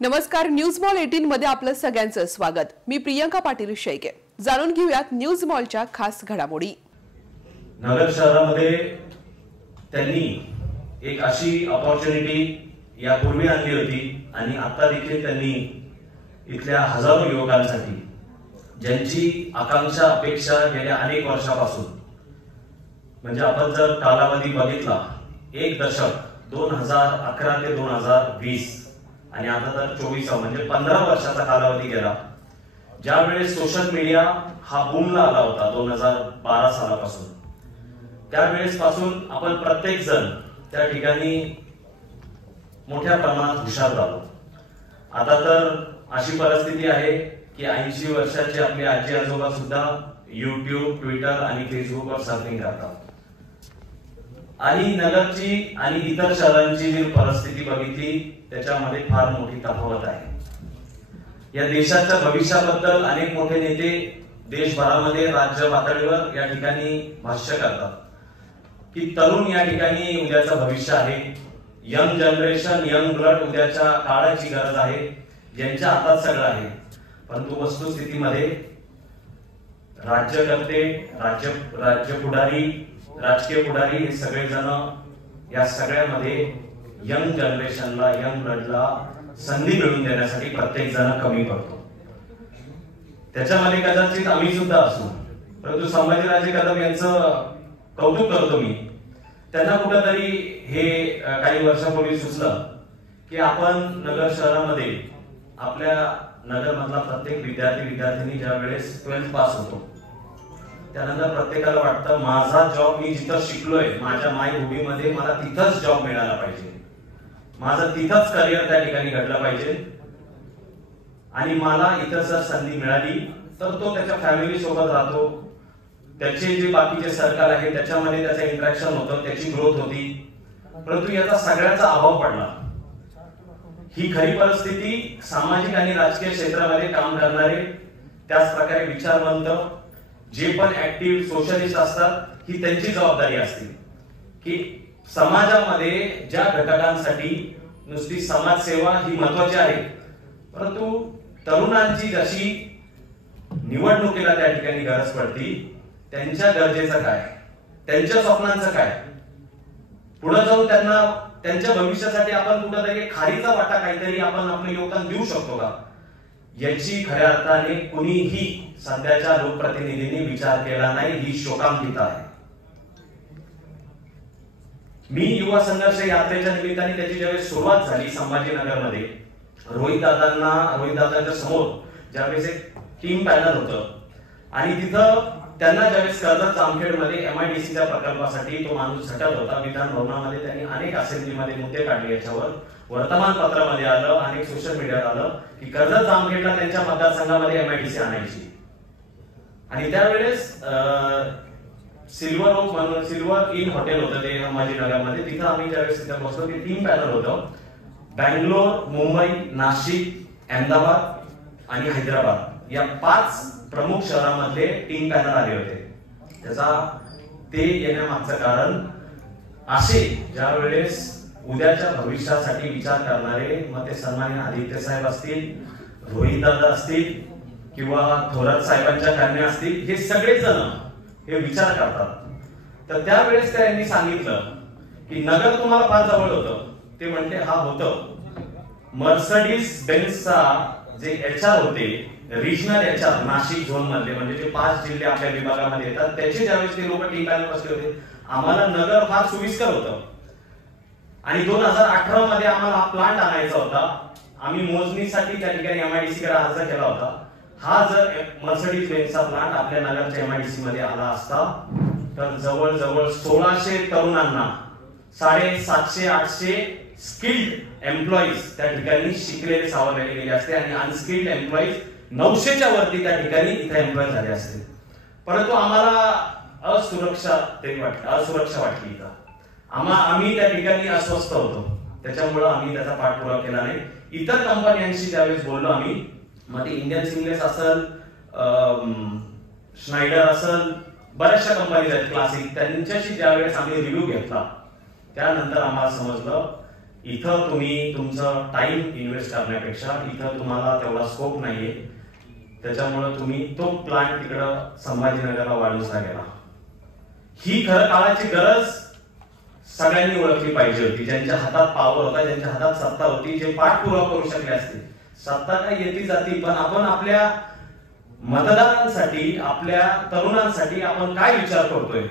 नमस्कार, news mall 18 मध्ये आपलं सगळ्यांचं स्वागत। मी प्रियंका पाटील शेळके। जाणून घेऊयात न्यूज मॉलच्या खास घडामोडी। नगर शहरामध्ये त्यांनी एक अशी अपॉर्च्युनिटी यापूर्वी आणली होती आणि आता देखील त्यांनी इथल्या हजारो युवकांसाठी ज्यांची आकांक्षा अपेक्षा गेल्या अनेक वर्षापासून म्हणजे आपण जर कालावधी बघितला एक दशक 2011 ते 2020 आणि आता तर 24 म्हणजे 15 वर्षाचा कालावधी गेला। ज्यावेळेस सोशल मीडिया हा बूमला आला होता 2012 सालापासून, त्यावेळेस पासून आपण प्रत्येक जण त्या ठिकाणी मोठ्या प्रमाणात हुशार झालो। आता तर अशी परिस्थिती आहे की 80 वर्षाचे आपले आजी आजोबा सुद्धा YouTube, ट्विटर आणि फेसबुकवर सर्फिंग करतात। आणि नगरची आणि इतर शहरांची जी परिस्थिती बघितली त्याच्यामध्ये फार मोठी तफावत आहे। या देशाच्या भविष्याबद्दल अनेक मोठे नेते देशभरामध्ये राज्य पातळीवर या ठिकाणी भाष्य करतात की तरुण या ठिकाणी उद्याचं भविष्य आहे, यंग जनरेशन, यंग ब्लड उद्याच्या काळाची गरज आहे, ज्यांच्या हातात सगळं आहे। परंतु वस्तुस्थितीमध्ये राज्यकर्ते, राज्य पुढारी, राजकीय पुढारी हे सगळेजण या सगळ्यामध्ये यंग जनरेशनला, यंग ब्लडला संधी मिळवून देण्यासाठी प्रत्येक जण कमी पडतो। त्याच्यामध्ये कदाचित आम्ही सुद्धा असू, परंतु संभाजीराजे कदम यांचं कौतुक करतो मी। त्यांना कुठेतरी हे काही वर्षापूर्वी सुचलं की आपण नगर शहरामध्ये आपल्या नगरमधला प्रत्येक विद्यार्थी ज्या वेळेस 12th पास होतो त्यानंतर प्रत्येकाला वाटतं माझा जॉब मी जिथं शिकलोय माझ्या मायभूमीमध्ये मला तिथंच जॉब मिळाला पाहिजे, माझं तिथंच करिअर त्या ठिकाणी घडलं पाहिजे आणि मला इथं जर संधी मिळाली तर तो त्याच्या फॅमिली सोबत राहतो, त्याचे जे बाकीचे सर्कल आहे त्याच्यामध्ये त्याचं इंटरॅक्शन होतं, त्याची ग्रोथ होती। परंतु याचा सगळ्याचा अभाव पडला। ही खरी परिस्थिती सामाजिक आणि राजकीय क्षेत्रामध्ये काम करणारे, त्याच प्रकारे विचारवंत, जे पण ऍक्टिव्ह सोशलिस्ट असतात ही त्यांची जबाबदारी असते की समाजामध्ये ज्या घटकांसाठी नुसती समाजसेवा ही महत्वाची आहे, परंतु तरुणांची जशी निवडणुकीला त्या ठिकाणी गरज पडती, त्यांच्या गरजेचं काय, त्यांच्या स्वप्नांचं काय, पुढे जाऊन त्यांना त्यांच्या भविष्यासाठी आपण कुठेतरी खारीचा वाटा काहीतरी आपण आपलं योगदान देऊ शकतो का, याची खऱ्या अर्थाने कुणीही सध्याच्या लोकप्रतिनिधींनी विचार केला नाही। ही शोकांतिका आहे। मी युवा संघर्ष यात्रेच्या निमित्ताने त्याची ज्यावेळेस सुरुवात झाली संभाजीनगरमध्ये, रोहित दादांच्या समोर ज्यावेळेस एक टीम पॅनल होतं आणि तिथं त्यांना ज्यावेळेस कर्जत जामखेडमध्ये MIDCच्या प्रकल्पासाठी तो माणूस झटत होता, विधान भवनामध्ये त्यांनी अनेक असेंब्लीमध्ये मुद्दे काढले, याच्यावर वर्तमानपत्रामध्ये आलं, अनेक सोशल मीडियावर आलं की कर्जत जामखेडला त्यांच्या मतदारसंघामध्ये MIDC आणायची। आणि त्यावेळेस सिल्वर इन हॉटेल होतं ते संभाजीनगरमध्ये, तिथं आम्ही ज्यावेळेस तिथे बसलो ते टीम पॅनल होतं। बँगलोर, मुंबई, नाशिक, अहमदाबाद आणि हैदराबाद या 5 प्रमुख शहरांमधले टीम पॅनल आले होते। ते येण्यामागचं कारण असे ज्यावेळेस उद्याच्या भविष्यासाठी विचार करणारे, मग ते सन्माननीय आदित्य साहेब असतील, रोहित दादा असतील किंवा थोरात साहेबांच्या कन्या असतील, हे सगळेजण हे विचार करतात। तर त्यावेळेस त्यांनी सांगितलं की नगर तुम्हाला फार जवळ होतं, ते म्हणते हा होतं। मर्सिडीज बेन्झचा जे HR होते, रिजनल HR नाशिक झोन मधले, म्हणजे जे 5 जिल्हे आपल्या विभागामध्ये येतात, त्याचे ज्यावेळेस ते लोक टीम पॅनल बसले होते, आम्हाला नगर फार सोयीस्कर होतं आणि 2018 मध्ये आम्हाला हा प्लांट आणायचा होता। आम्ही मोजणीसाठी त्या ठिकाणी MIDC कडे अर्ज केला होता। हा जर मर्सिडीज बेन्झचा प्लांट आपल्या नगरच्या MIDC मध्ये आला असता तर जवळजवळ 1600 तरुणांना 750-800 स्किल्ड एम्प्लॉईज त्या ठिकाणी शिकलेले सावरलेले गेले असते आणि अनस्किल्ड एम्प्लॉईज 900च्या वरती त्या ठिकाणी इथे एम्प्लॉय झाले असते। परंतु आम्हाला असुरक्षा वाटली इथं, आम्ही त्या ठिकाणी अस्वस्थ होतो, त्याच्यामुळे आम्ही त्याचा पाठपुरावा केला नाही। इतर कंपन्यांशी ज्यावेळेस बोललो आम्ही, मग ते इंडियन सिंगलेस असेल, स्नायडर असेल, बऱ्याचशा कंपनीज आहेत क्लासिक, त्यांच्याशी ज्यावेळेस आम्ही रिव्ह्यू घेतला त्यानंतर आम्हाला समजलं इथं तुम्ही तुमचं टाइम इन्व्हेस्ट करण्यापेक्षा इथं तुम्हाला तेवढा स्कोप नाहीये, त्याच्यामुळे तुम्ही तो प्लांट तिकडं संभाजीनगरला वाढवला गेला. ही खरं काळाची गरज सगळ्यांनी ओळखली पाहिजे होती. ज्यांच्या हातात पावर होता, ज्यांच्या हातात सत्ता होती, जे पाठपुरावा करू शकले असते. सत्ता काय येती जाती, पण आपण आपल्या मतदारांसाठी, आपल्या तरुणांसाठी आपण काय विचार करतोय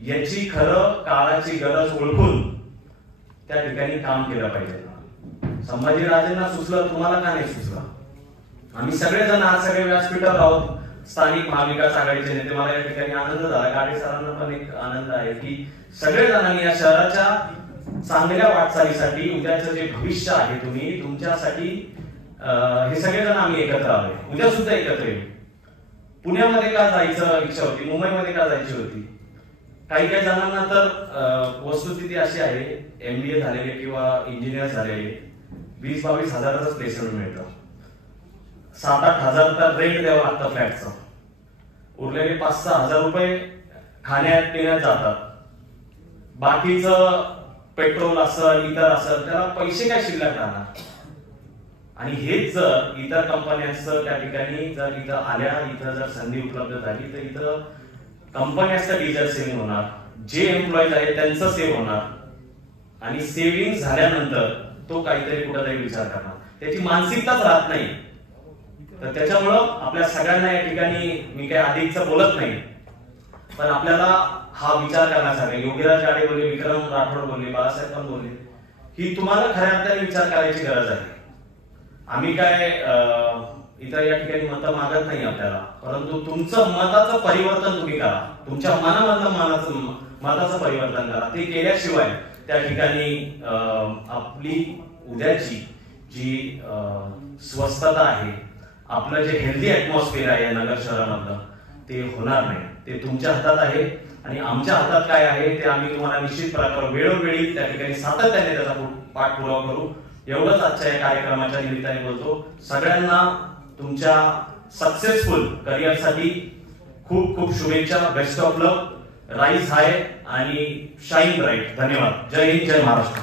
याची खरं काळाची गरज ओळखून त्या ठिकाणी काम केलं पाहिजे. संभाजीराजेंना सुचलं, तुम्हाला का नाही सुचलं? आम्ही सगळेजण आज सगळे व्यासपीठावर आहोत, स्थानिक महाविकास आघाडीचे नेते. मला या ठिकाणी आनंद झाला, गाडे सरांना पण एक आनंद आहे की सगळेजणांनी या शहराच्या चांगल्या वाटचालीसाठी, उद्याचं जे भविष्य आहे तुम्ही तुमच्यासाठी हे सगळेजण आम्ही एकत्र आलोय. उद्या सुद्धा एकत्र येऊ. पुण्यामध्ये का जायचं इच्छा होती, मुंबईमध्ये का जायची होती? काही काही जणांना तर वस्तुस्थिती अशी आहे, MBA झालेले किंवा इंजिनियर झालेले 20-22 हजाराचं प्लेसमेंट मिळतं. 7-8 हजार तर रेंट द्यावं लागतं फ्लॅटचं. उरलेले 5-6 हजार रुपये खाण्यात पिण्यात जातात. बाकीचं पेट्रोल असेल, इतर असेल, त्याला पैसे काय शिल्लक राहणार? आणि हेच जर इतर कंपन्यांचं त्या ठिकाणी जर इथं आल्या, इथं जर संधी उपलब्ध झाली तर इथं कंपन्यांचं डिझेल सेव्हिंग होणार, जे एम्प्लॉईज आहेत त्यांचं सेव्ह होणार, आणि सेव्हिंग झाल्यानंतर तो काहीतरी कुठेतरी विचार करणार. त्याची मानसिकताच राहत नाही. तर त्याच्यामुळं आपल्या सगळ्यांना या ठिकाणी मी काही अधिकचं बोलत नाही, पण आपल्याला हा विचार करण्यासाठी योगीराज गाडे बोलले, विक्रम राठोड बोलले, बाळासाहेब पण बोलले, ही तुम्हाला खऱ्या अर्थाने विचार करायची गरज आहे. आम्ही काय इथं या ठिकाणी मतं मागत नाही आपल्याला, परंतु तुमचं मताचं परिवर्तन तुम्ही करा. तुमच्या मनामधलं मताचं परिवर्तन करा. ते केल्याशिवाय त्या ठिकाणी आपली उद्याची जी स्वस्थता आहे, आपलं जे हेल्दी ऍटमॉस्फिअर आहे नगर शहरामधलं, ते होणार नाही. ते तुमच्या हातात आहे. आणि आमच्या हातात काय आहे ते आम्ही तुम्हाला निश्चित प्रकारे वेळोवेळी त्या ठिकाणी सातत्याने त्याचा पाठपुरावा करू. एवढंच आजच्या या कार्यक्रमाच्या निमित्ताने बोलतो. सगळ्यांना तुमच्या सक्सेसफुल करिअरसाठी खूप खूप शुभेच्छा. Best of luck. राईज हाय आणि शाईन ब्राईट. धन्यवाद. जय हिंद, जय महाराष्ट्र.